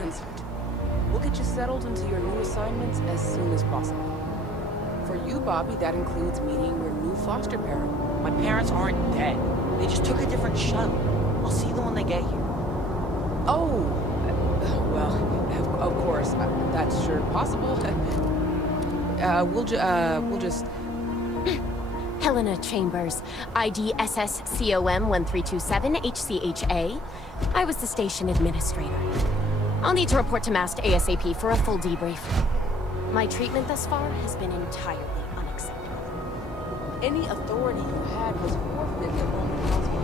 answered. We'll get you settled into your new assignments as soon as possible. For you, Bobby, that includes meeting your new foster parent. My parents aren't dead. They just took a different shuttle. I'll see them when they get here. Oh, well, of course, that's sure possible. We'll just... Helena Chambers, ID SSCOM 1327 HCHA. I was the station administrator. I'll need to report to MAST ASAP for a full debrief. My treatment thus far has been entirely unacceptable. Any authority you had was forfeit the moment possible.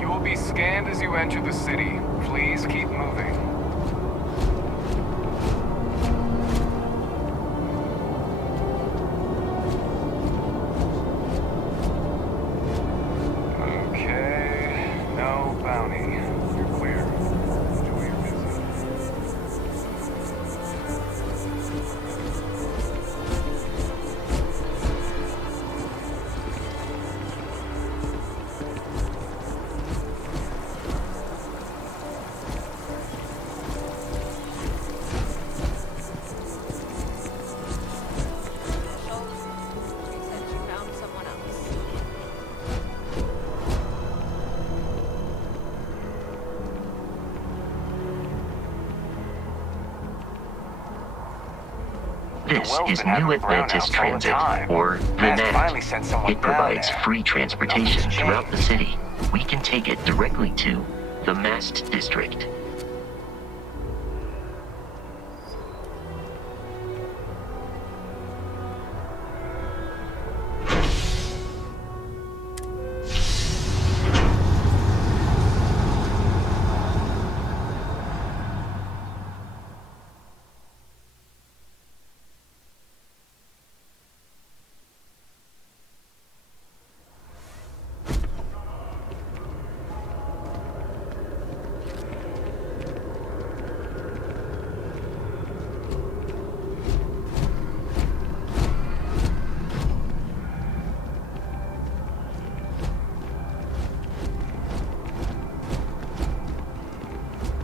You will be scanned as you enter the city. Please keep moving. This is New Atlantis Transit, or the NAT. It provides free transportation throughout the city. We can take it directly to the MAST District.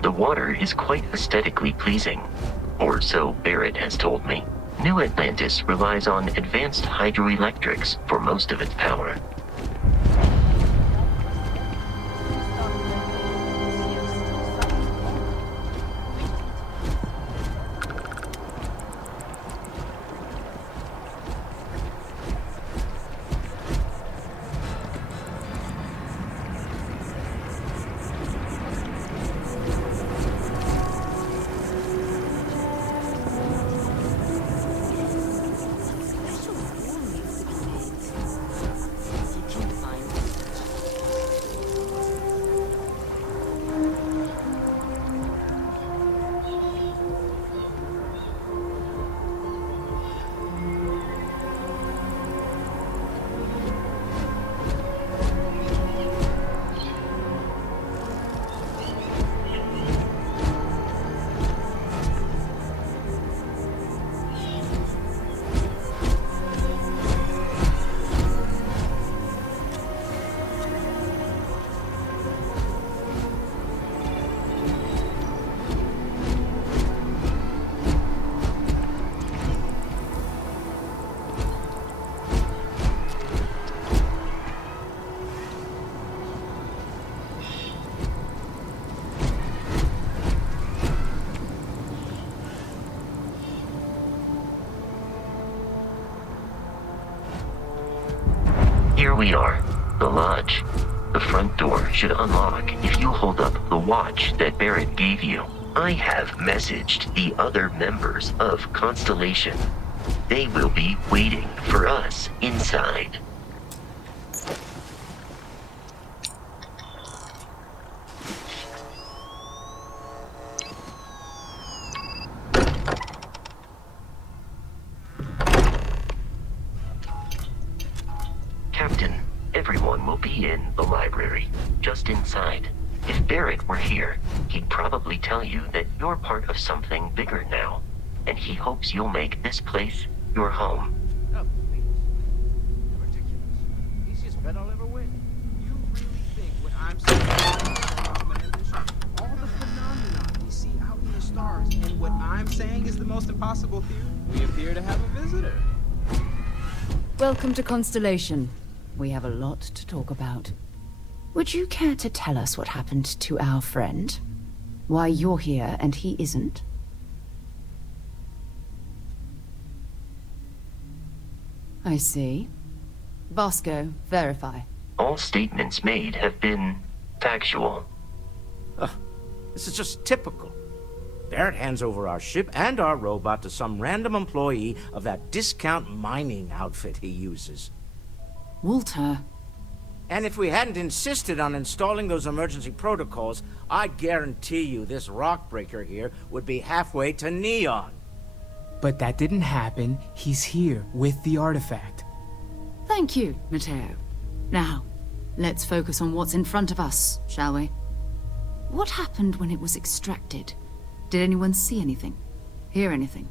The water is quite aesthetically pleasing, or so Barrett has told me. New Atlantis relies on advanced hydroelectrics for most of its power. Here we are, the lodge. The front door should unlock if you hold up the watch that Barrett gave you. I have messaged the other members of Constellation. They will be waiting for us inside. Captain, everyone will be in the library, just inside. If Barrett were here, he'd probably tell you that you're part of something bigger now, and he hopes you'll make this place your home. Oh, please. Ridiculous. This is better. I'm saying outlandish. All the phenomena we see out in the stars. And what I'm saying is the most impossible theory. We appear to have a visitor. Welcome to Constellation. We have a lot to talk about. Would you care to tell us what happened to our friend? Why you're here and he isn't? I see. Bosco, verify. All statements made have been factual. This is just typical. Barrett hands over our ship and our robot to some random employee of that discount mining outfit he uses. Walter. And if we hadn't insisted on installing those emergency protocols, I guarantee you this rock breaker here would be halfway to Neon. But that didn't happen. He's here with the artifact. Thank you, Matteo. Now, let's focus on what's in front of us, shall we? What happened when it was extracted? Did anyone see anything? Hear anything?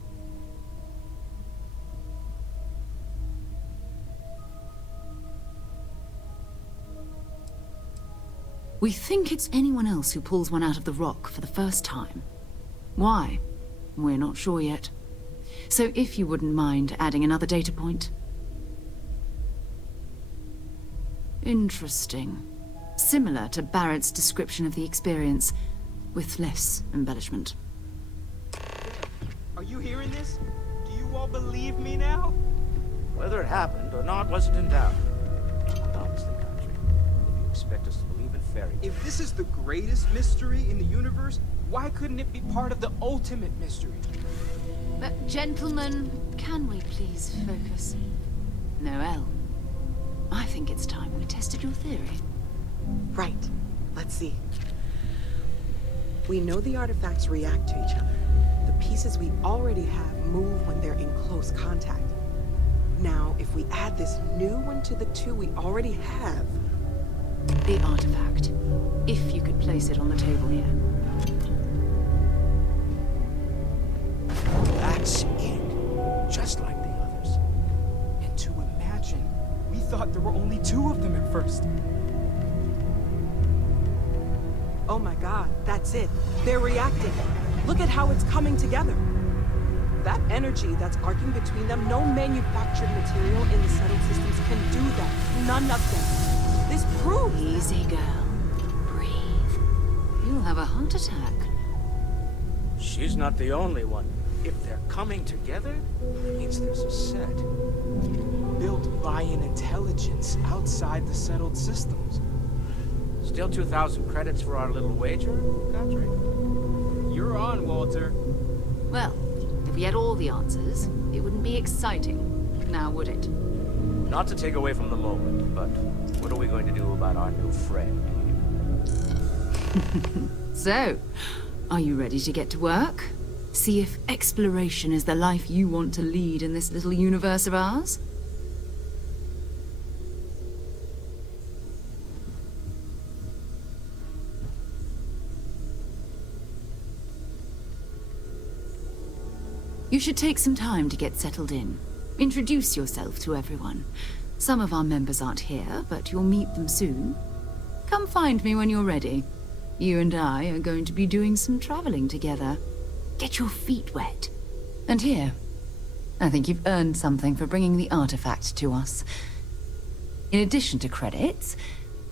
We think it's anyone else who pulls one out of the rock for the first time. Why? We're not sure yet. So if you wouldn't mind adding another data point. Interesting. Similar to Barrett's description of the experience, with less embellishment. Are you hearing this? Do you all believe me now? Whether it happened or not wasn't in doubt. Honestly, country, if you expect us to believe in fairy tales... If this is the greatest mystery in the universe, why couldn't it be part of the ultimate mystery? But gentlemen, can we please focus? Noel, I think it's time we tested your theory. Right. Let's see. We know the artifacts react to each other. The pieces we already have move when they're in close contact. Now, if we add this new one to the two we already have... The artifact. If you could place it on the table here. That's it. Just like the others. And to imagine, we thought there were only two of them at first. Oh my god, that's it. They're reacting. Look at how it's coming together. That energy that's arcing between them, no manufactured material in the settled systems can do that. None of them. This proves... Easy, girl. Breathe. You'll have a heart attack. She's not the only one. If they're coming together, it means there's a set. Built by an intelligence outside the settled systems. Still 2,000 credits for our little wager, country? You're on, Walter. Well, if we had all the answers, it wouldn't be exciting. Now, would it? Not to take away from the moment, but what are we going to do about our new friend here? So, are you ready to get to work? See if exploration is the life you want to lead in this little universe of ours? You should take some time to get settled in. Introduce yourself to everyone. Some of our members aren't here, but you'll meet them soon. Come find me when you're ready. You and I are going to be doing some traveling together. Get your feet wet. And here, I think you've earned something for bringing the artifact to us. In addition to credits,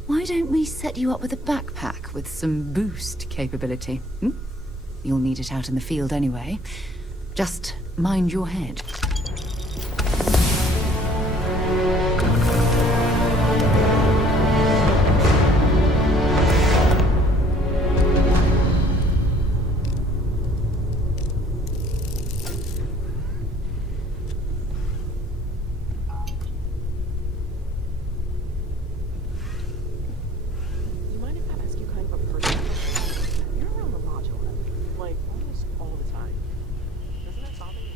why don't we set you up with a backpack with some boost capability? You'll need it out in the field anyway. Just mind your head. You mind if I ask you kind of a personal question? You're around the module, like, almost all the time. Doesn't that bother you?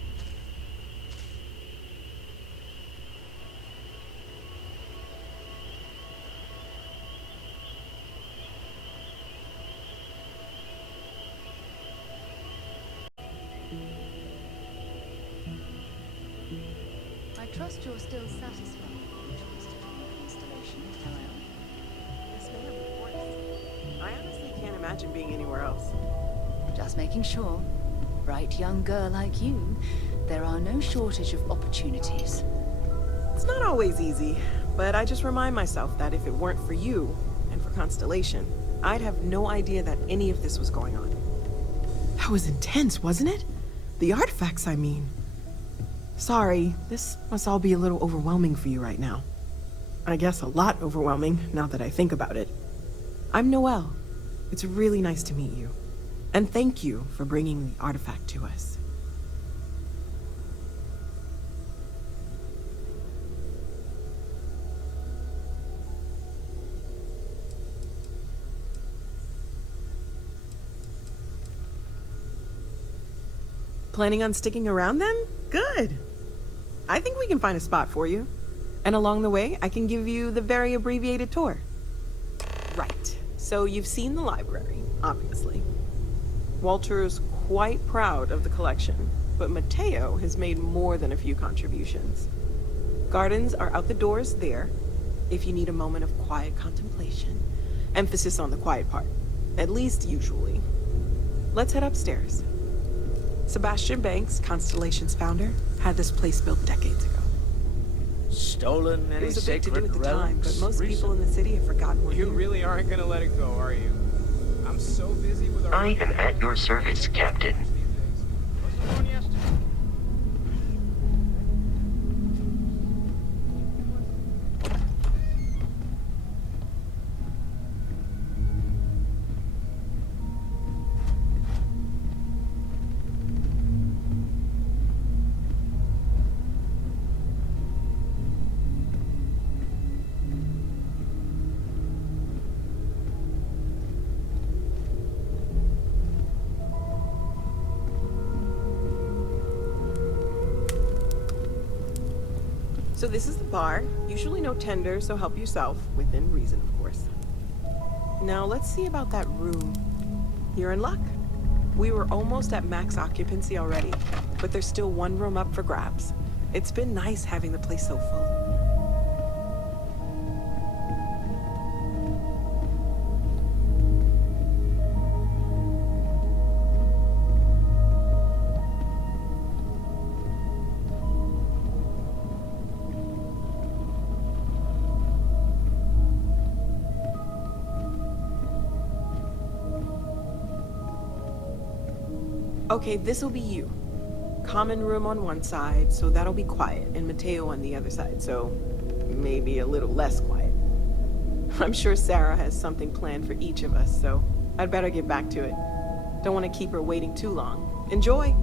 I trust you're still satisfied with your choice to join the Constellation, Noel. Yes, ma'am, of course. imagine being anywhere else. Just making sure. Bright young girl like you, there are no shortage of opportunities. It's not always easy, but I just remind myself that if it weren't for you, and for Constellation, I'd have no idea that any of this was going on. That was intense, wasn't it? The artifacts, I mean. Sorry, this must all be a little overwhelming for you right now. I guess a lot overwhelming, now that I think about it. I'm Noelle. It's really nice to meet you. And thank you for bringing the artifact to us. Planning on sticking around then? Good. I think we can find a spot for you. And along the way, I can give you the very abbreviated tour. Right. So you've seen the library, obviously. Walter's quite proud of the collection, but Mateo has made more than a few contributions. Gardens are out the doors there, if you need a moment of quiet contemplation. Emphasis on the quiet part, at least usually. Let's head upstairs. Sebastian Banks, Constellation's founder, had this place built decades ago. Stolen It any was a bit to do sacred at the time, but relics most people recently? in the city have forgotten what You really aren't gonna let it go, are you? I'm so busy with our... I am at your service, Captain. What's the one yesterday? So this is the bar. Usually no tender, so help yourself. Within reason, of course. Now let's see about that room. You're in luck. We were almost at max occupancy already, but there's still one room up for grabs. It's been nice having the place so full. Okay, this'll be you. Common room on one side, so that'll be quiet, and Mateo on the other side, so maybe a little less quiet. I'm sure Sarah has something planned for each of us, so I'd better get back to it. Don't want to keep her waiting too long. Enjoy!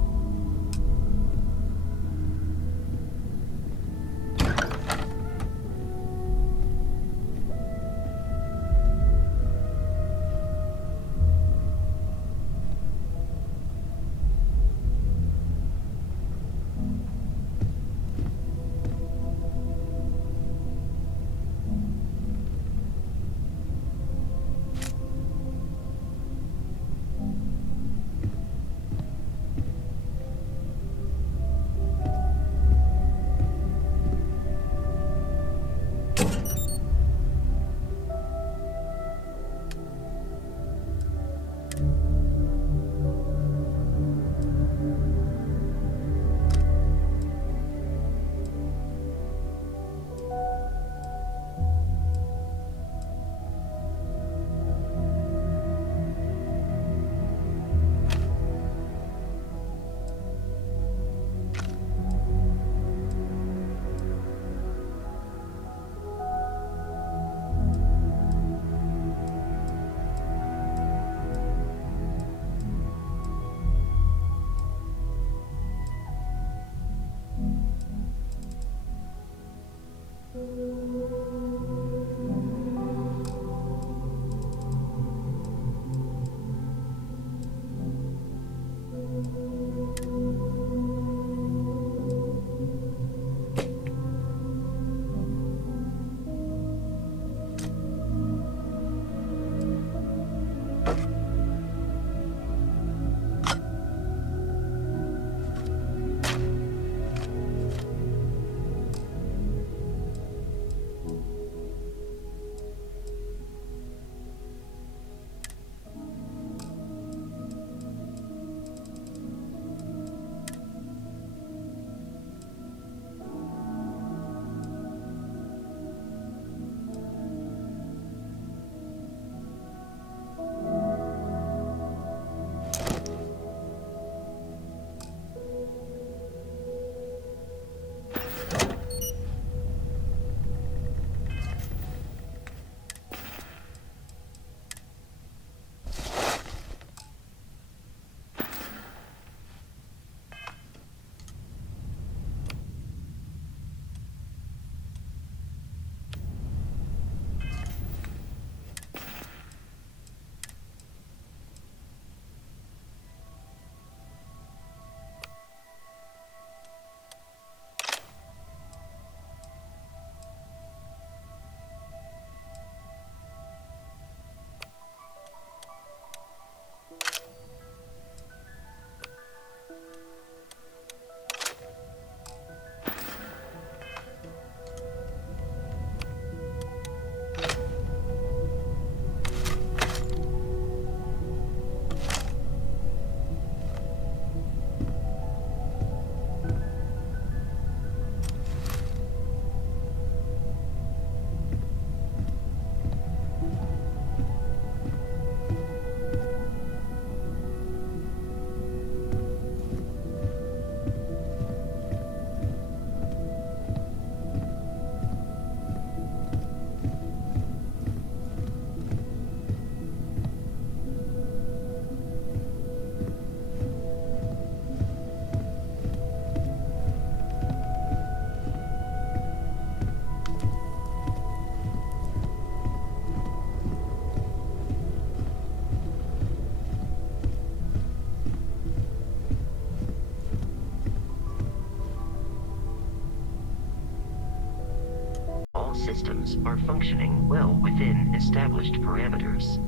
systems are functioning well within established parameters.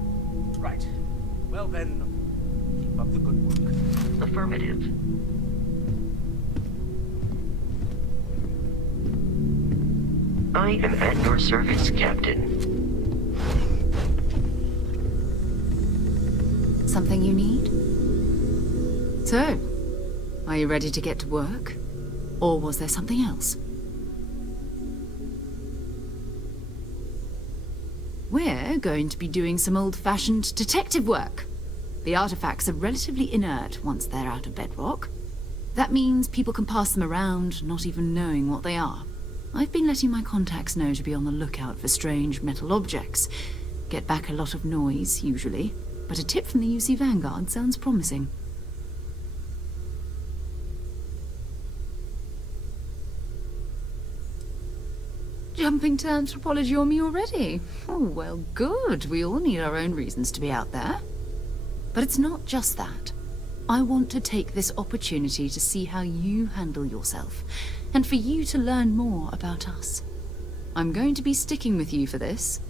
Right. Well then, keep up the good work. Affirmative. I am at your service, Captain. Something you need? So, are you ready to get to work? Or was there something else? We're going to be doing some old-fashioned detective work. The artifacts are relatively inert once they're out of bedrock. That means people can pass them around, not even knowing what they are. I've been letting my contacts know to be on the lookout for strange metal objects. Get back a lot of noise, usually, but a tip from the UC Vanguard sounds promising. Jumping to anthropology on me already? Oh, well, good. We all need our own reasons to be out there. But it's not just that. I want to take this opportunity to see how you handle yourself, and for you to learn more about us. I'm going to be sticking with you for this.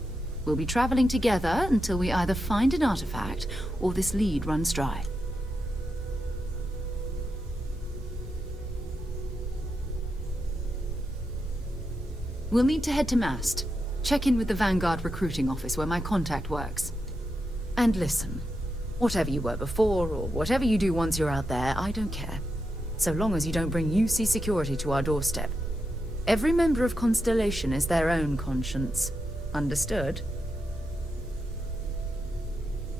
We'll be traveling together until we either find an artifact or this lead runs dry. We'll need to head to Mast. Check in with the Vanguard recruiting office where my contact works. And listen, whatever you were before or whatever you do once you're out there, I don't care. So long as you don't bring UC security to our doorstep. Every member of Constellation is their own conscience. Understood?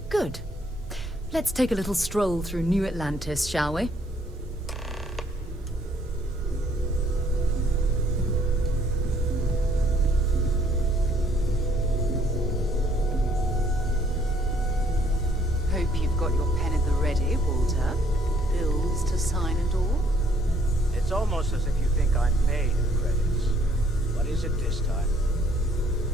Good. Let's take a little stroll through New Atlantis, shall we? Hope you've got your pen at the ready, Walter. Bills to sign and all. It's almost as if you think I'm made of credits. What is it this time?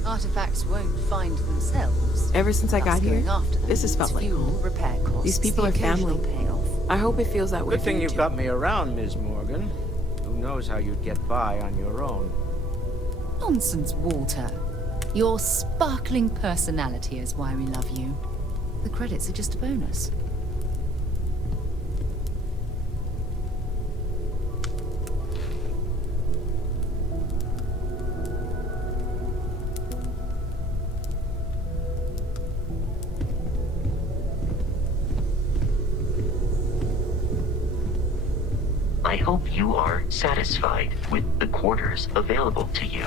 Artifacts won't find themselves. Ever since I got here, this has It's felt like fuel, home. repair costs, These people the are family. occasional payoff. I hope it feels that way Good for thing you you've too. got me around, Ms. Morgan. Who knows how you'd get by on your own. Nonsense, Walter. Your sparkling personality is why we love you. The credits are just a bonus. I hope you are satisfied with the quarters available to you.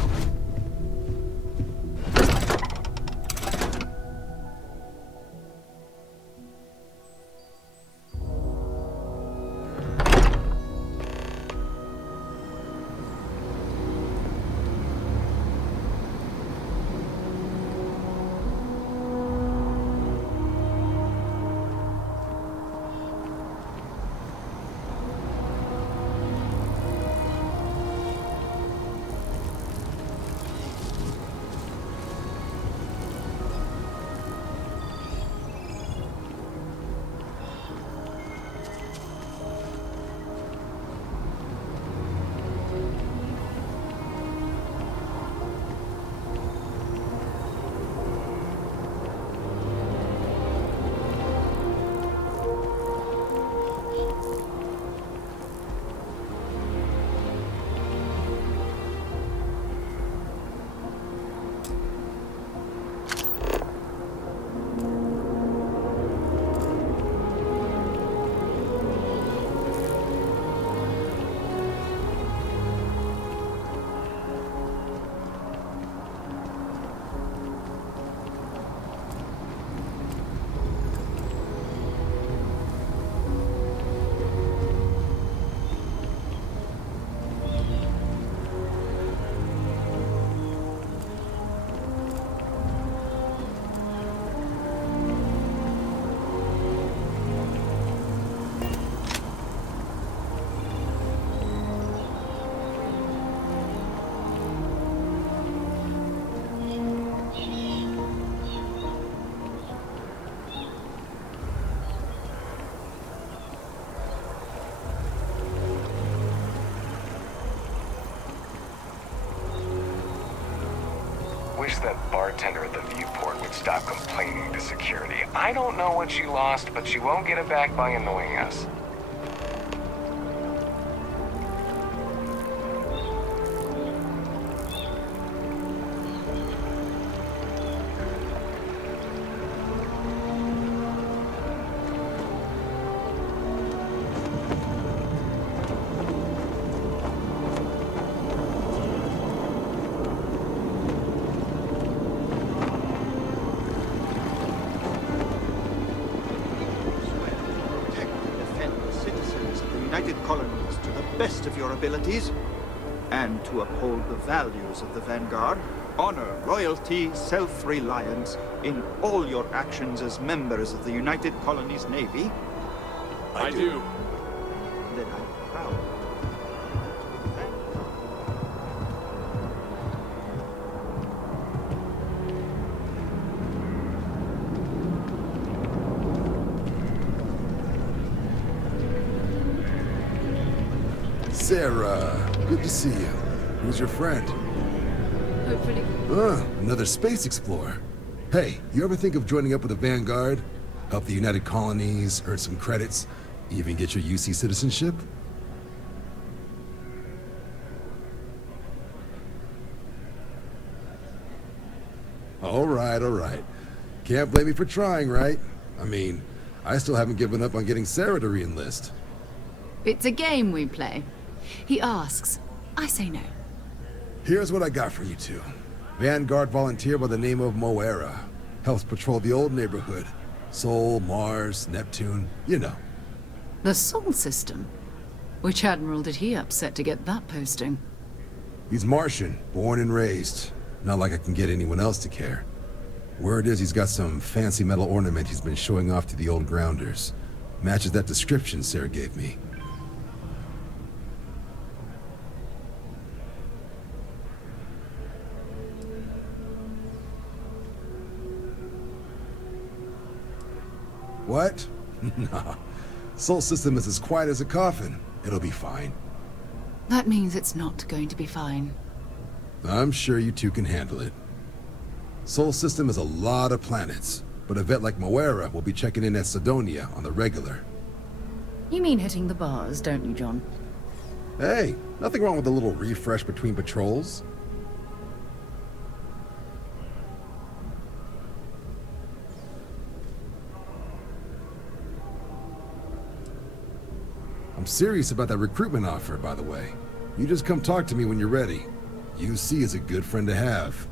wish that bartender at the viewport would stop complaining to security. I don't know what she lost, but she won't get it back by annoying us. Colonies to the best of your abilities, and to uphold the values of the Vanguard, honor, loyalty, self-reliance in all your actions as members of the United Colonies Navy. I do. Then I'm proud. Sarah, good to see you. Who's your friend? Hopefully. Another space explorer. Hey, you ever think of joining up with the Vanguard? Help the United Colonies, earn some credits, even get your UC citizenship? All right. Can't blame me for trying, right? I mean, I still haven't given up on getting Sarah to re-enlist. It's a game we play. He asks. I say no. Here's what I got for you two. Vanguard volunteer by the name of Moera. Helps patrol the old neighborhood. Sol, Mars, Neptune, you know. The Sol system? Which admiral did he upset to get that posting? He's Martian, born and raised. Not like I can get anyone else to care. Word is he's got some fancy metal ornament he's been showing off to the old grounders. Matches that description Sarah gave me. What? Nah. Sol system is as quiet as a coffin. It'll be fine. That means it's not going to be fine. I'm sure you two can handle it. Sol system is a lot of planets, but a vet like Moera will be checking in at Sidonia on the regular. You mean hitting the bars, don't you, John? Hey, nothing wrong with a little refresh between patrols. I'm serious about that recruitment offer, by the way. You just come talk to me when you're ready. UC is a good friend to have.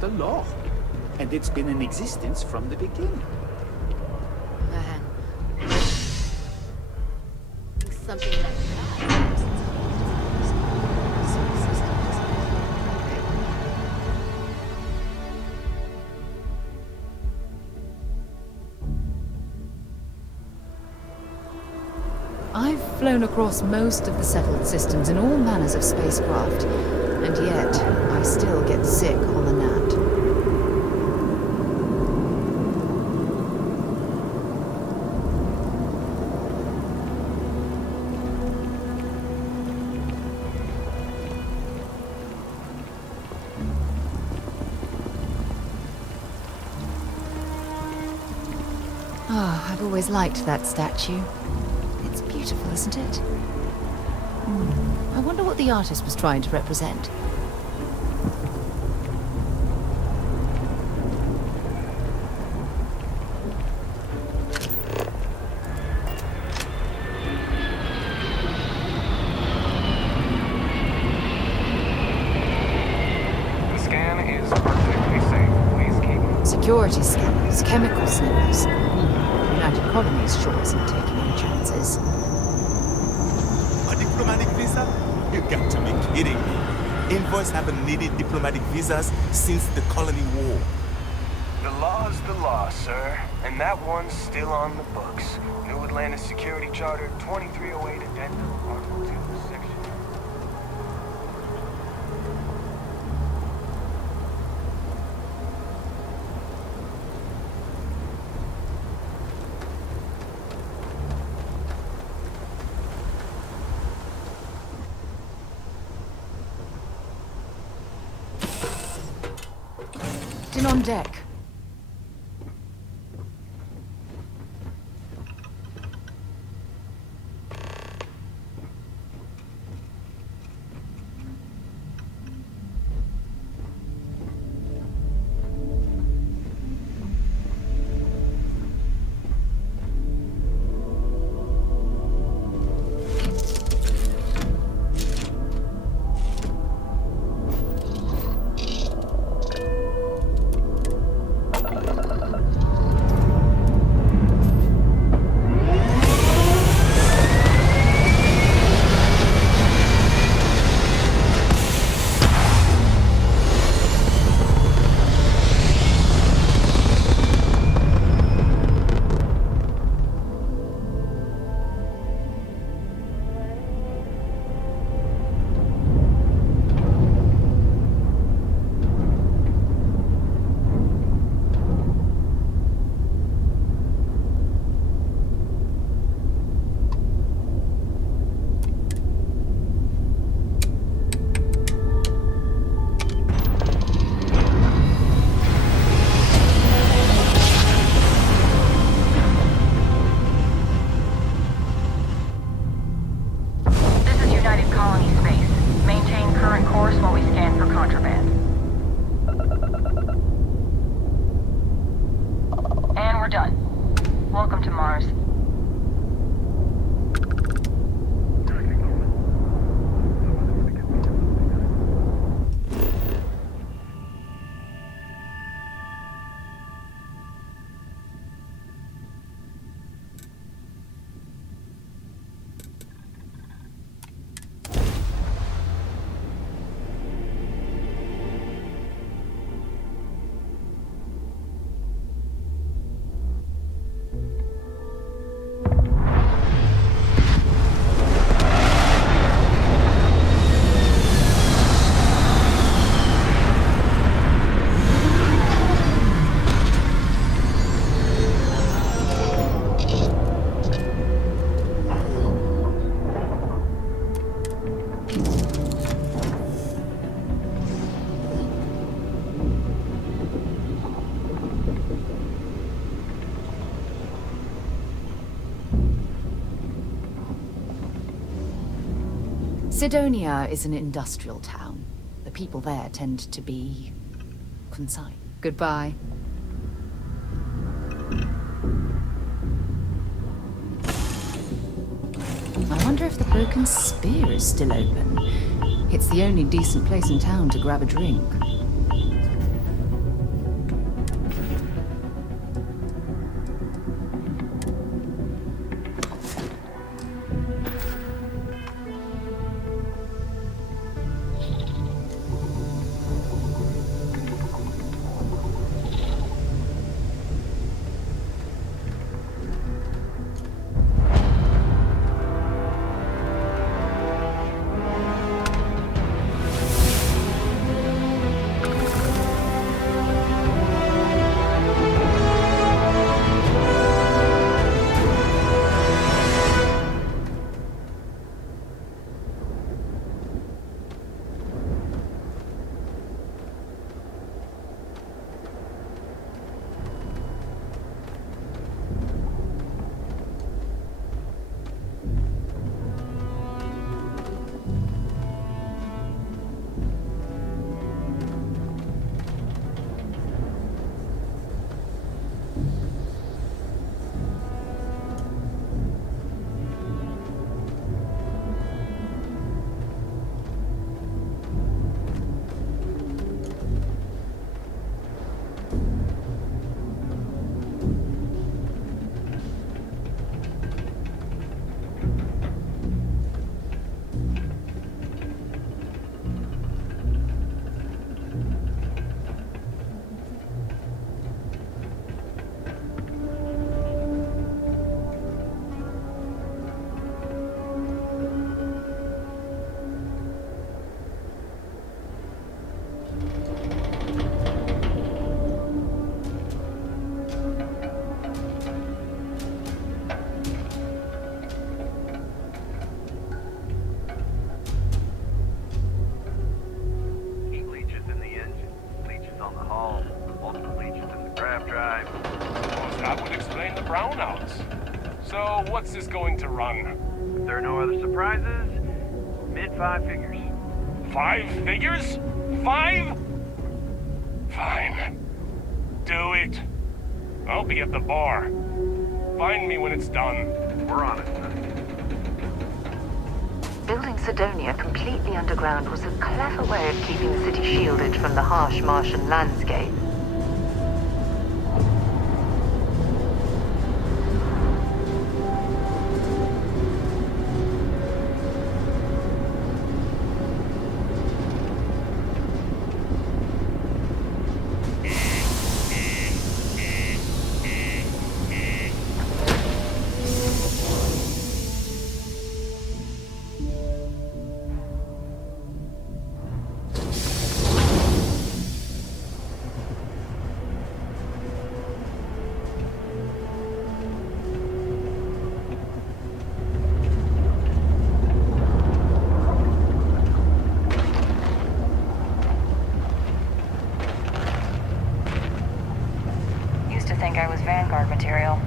The law. And it's been in existence from the beginning. Something like that. I've flown across most of the settled systems in all manners of spacecraft, and yet I still get sick on the Nat. Oh, I've always liked that statue. It's beautiful, isn't it? I wonder what the artist was trying to represent. The scan is perfectly safe. Please keep... Security scanners, chemical sniffers. United Colonies sure isn't taking any chances. A diplomatic visa? You got to be kidding me. Envoys haven't needed diplomatic visas since the Colony War. The law's the law, sir. And that one's still on the books. New Atlantis Security Charter 2308 Addendum, Article 2, Section... In on deck. Sidonia is an industrial town. The people there tend to be concise. Goodbye. I wonder if the Broken Spear is still open. It's the only decent place in town to grab a drink. That would explain the brownouts. So, what's this going to run? If there are no other surprises, mid-five figures. 5 figures? 5? Fine. Do it. I'll be at the bar. Find me when it's done. We're on it, son. Building Sidonia completely underground was a clever way of keeping the city shielded from the harsh Martian landscape. I was Vanguard material,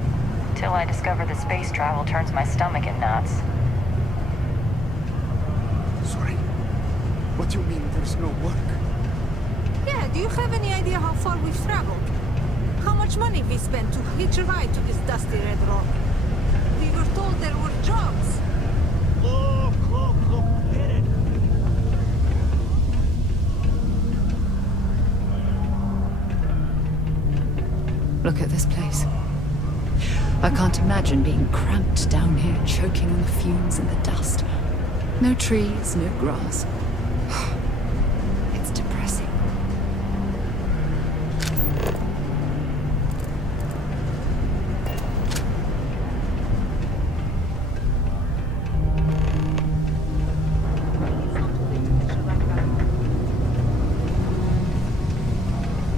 till I discovered that space travel turns my stomach in knots. Sorry. What do you mean there's no work? Yeah, do you have any idea how far we've traveled? How much money we spent to hitch a ride to this dusty red rock? We were told there were jobs. Look, get it. Look at this place. I can't imagine being cramped down here, choking on the fumes and the dust. No trees, no grass. It's depressing.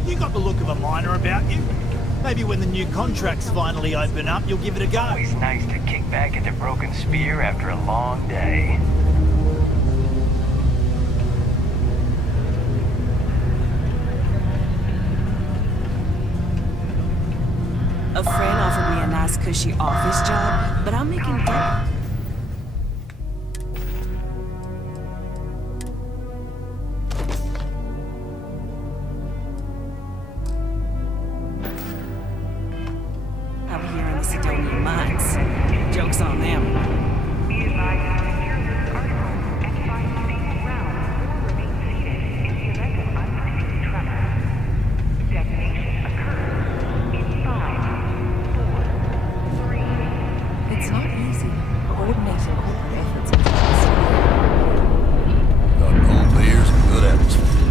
You got the look of a miner about you. Maybe when the new contracts finally open up, you'll give it a go. Always nice to kick back at the broken spear after a long day. A friend offered me a nice cushy office job, but I'm making do. Sidonian mines. Joke's on them. It's not easy coordinating corporate efforts. Got cold beers and good atmosphere.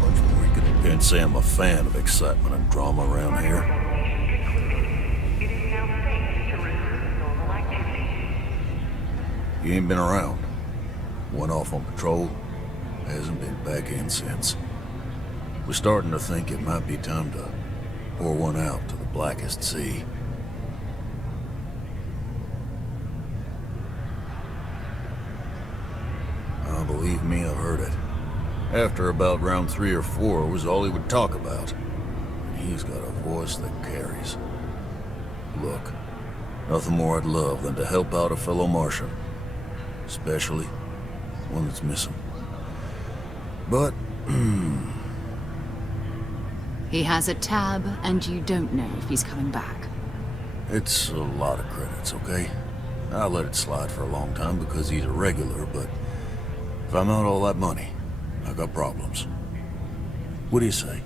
Much more you could depend say I'm a fan of excitement and drama around here. You ain't been around. Went off on patrol. Hasn't been back in since. We're starting to think it might be time to pour one out to the blackest sea. Oh, believe me, I've heard it. After about round 3 or 4 was all he would talk about. And he's got a voice that carries. Look, nothing more I'd love than to help out a fellow Martian. Especially one that's missing. But, He has a tab, and you don't know if he's coming back. it's a lot of credits, okay? I'll let it slide for a long time because he's a regular, but if I'm out all that money, I got problems. What do you say?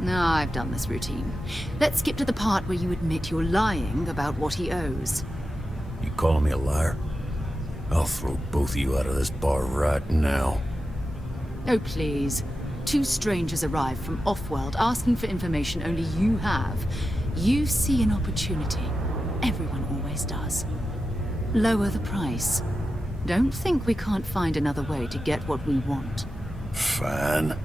No, I've done this routine. Let's skip to the part where you admit you're lying about what he owes. You calling me a liar? I'll throw both of you out of this bar right now. Oh, please. 2 strangers arrive from off-world asking for information only you have. You see an opportunity. Everyone always does. Lower the price. Don't think we can't find another way to get what we want. Fine.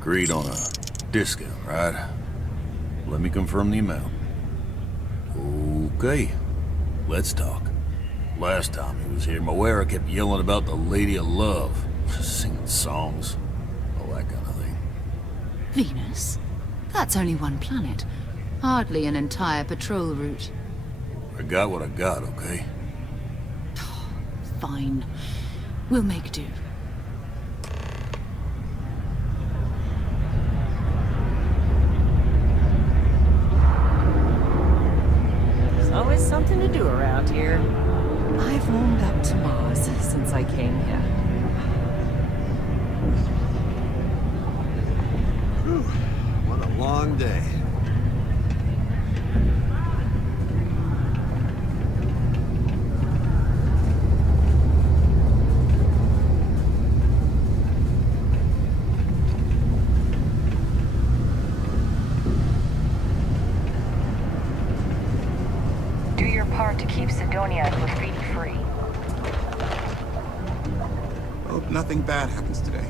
Agreed on a discount, right? Let me confirm the amount. Okay, let's talk. Last time he was here, Moera kept yelling about the Lady of Love, singing songs, all that kind of thing. Venus? That's only one planet. Hardly an entire patrol route. I got what I got, okay? Fine. We'll make do. There's always something to do around here. I've warmed up to Mars since I came here. Whew, what a long day. Do your part to keep Sidonia and graffiti free. Hope nothing bad happens today.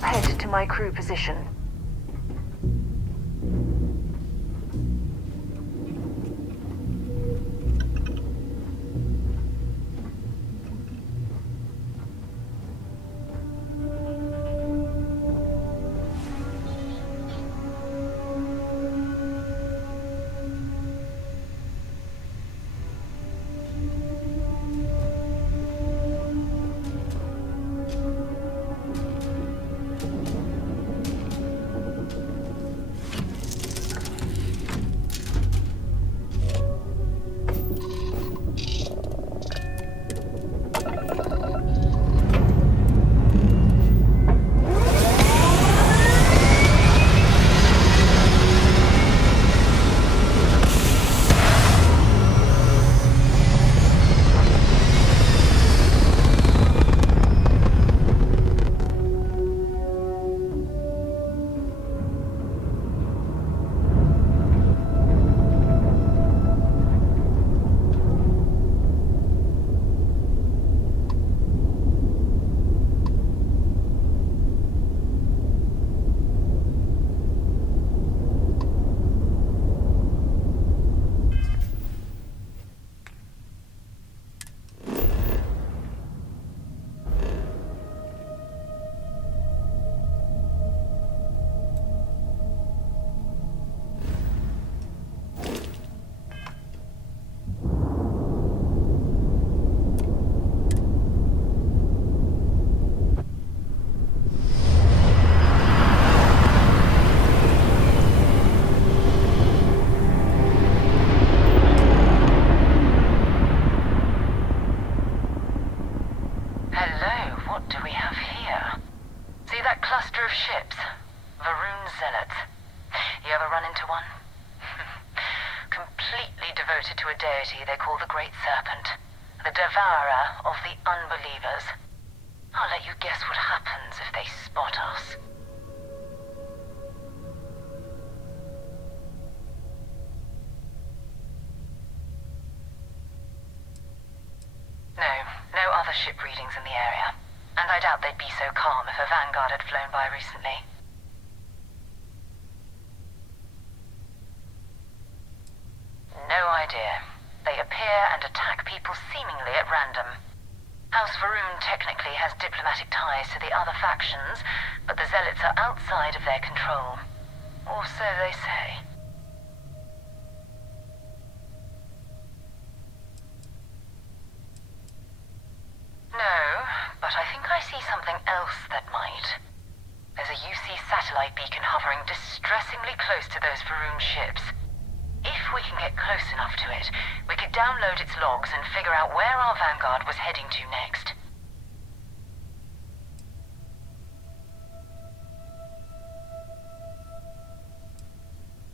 Head to my crew position. devoted to a deity they call the Great Serpent, the devourer of the unbelievers. I'll let you guess what happens if they spot us. No, no other ship readings in the area. And I doubt they'd be so calm if a Vanguard had flown by recently. No idea. They appear and attack people seemingly at random. House Varun technically has diplomatic ties to the other factions, but the Zealots are outside of their control. Or so they say. No, but I think I see something else that might. There's a UC satellite beacon hovering distressingly close to those Varun ships. If we can get close enough to it, we could download its logs and figure out where our Vanguard was heading to next.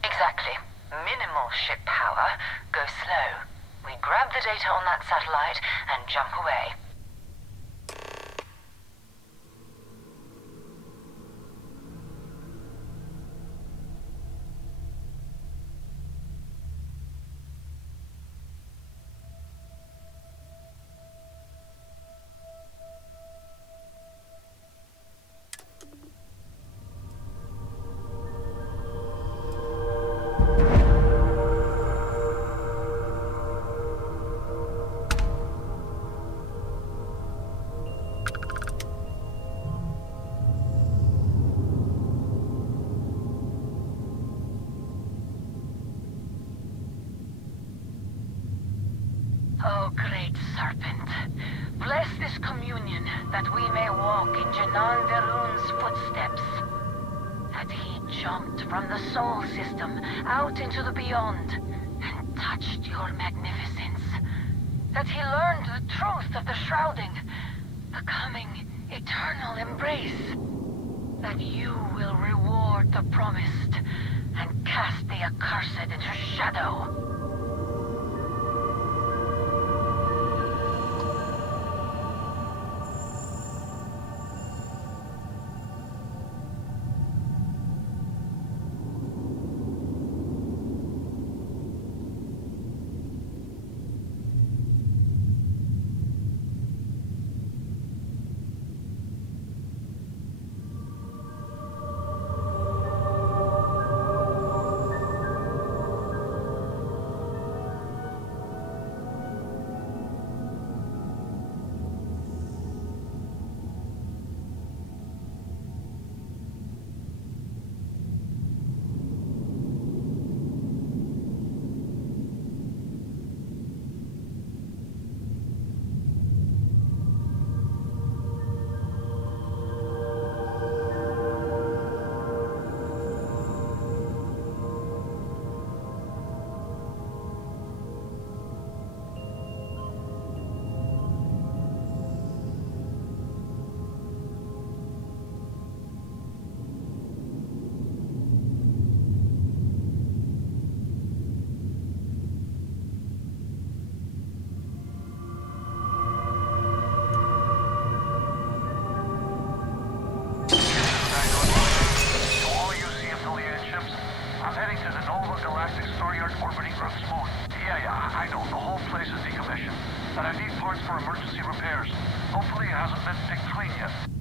Exactly. Minimal ship power. Go slow. We grab the data on that satellite and jump away. Oh, great serpent, bless this communion that we may walk in Janan Darun's footsteps. That he jumped from the soul system out into the beyond and touched your magnificence. That he learned the truth of the shrouding, the coming eternal embrace. That you will reward the promised and cast the accursed into shadow.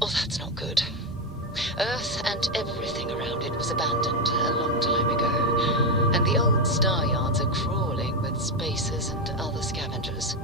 Oh, that's not good. Earth and everything around it was abandoned a long time ago, and the old star yards are crawling with spacers and other scavengers.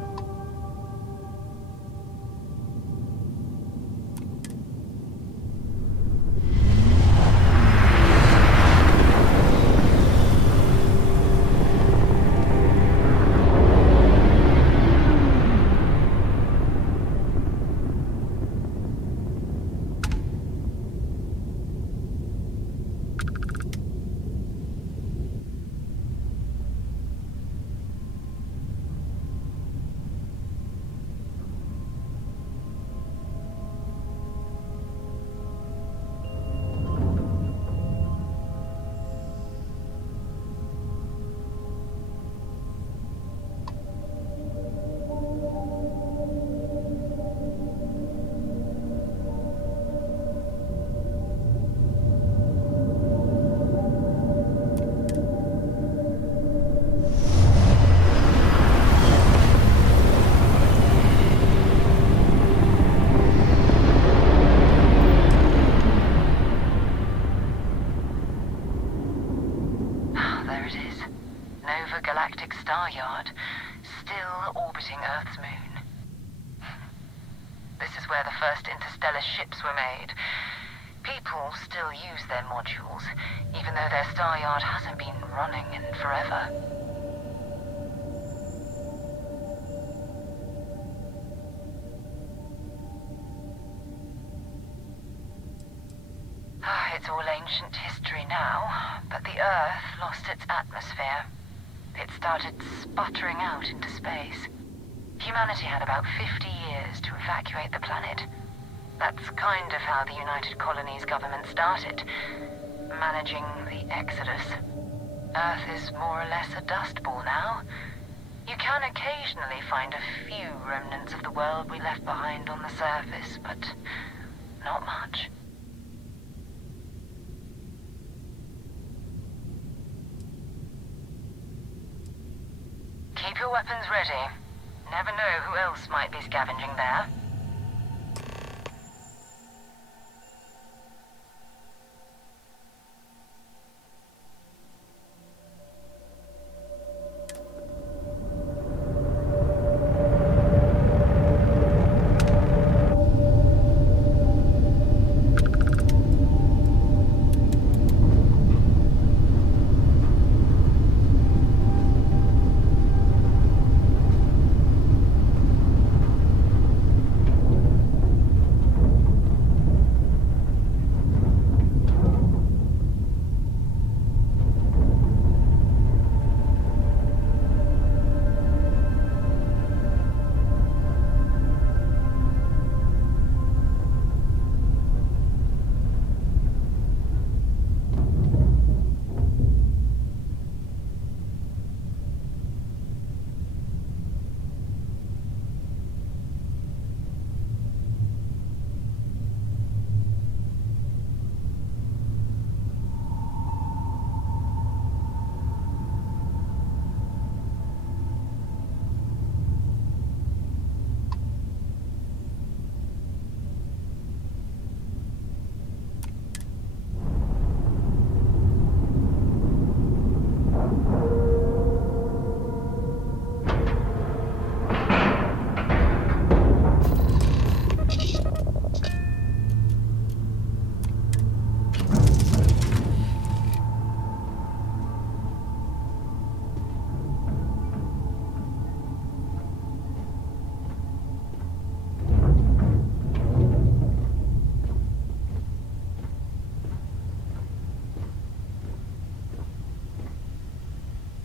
There it is. Nova Galactic Star Yard, still orbiting Earth's moon. This is where the first interstellar ships were made. People still use their modules, even though their star yard hasn't been running in forever. It's all ancient history now, but the Earth lost its atmosphere. It started sputtering out into space. Humanity had about 50 years to evacuate the planet. That's kind of how the United Colonies government started, managing the exodus. Earth is more or less a dust ball now. You can occasionally find a few remnants of the world we left behind on the surface, but not much. Keep your weapons ready. Never know who else might be scavenging there.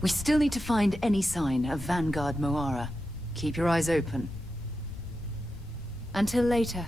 We still need to find any sign of Vanguard Moara. Keep your eyes open. Until later.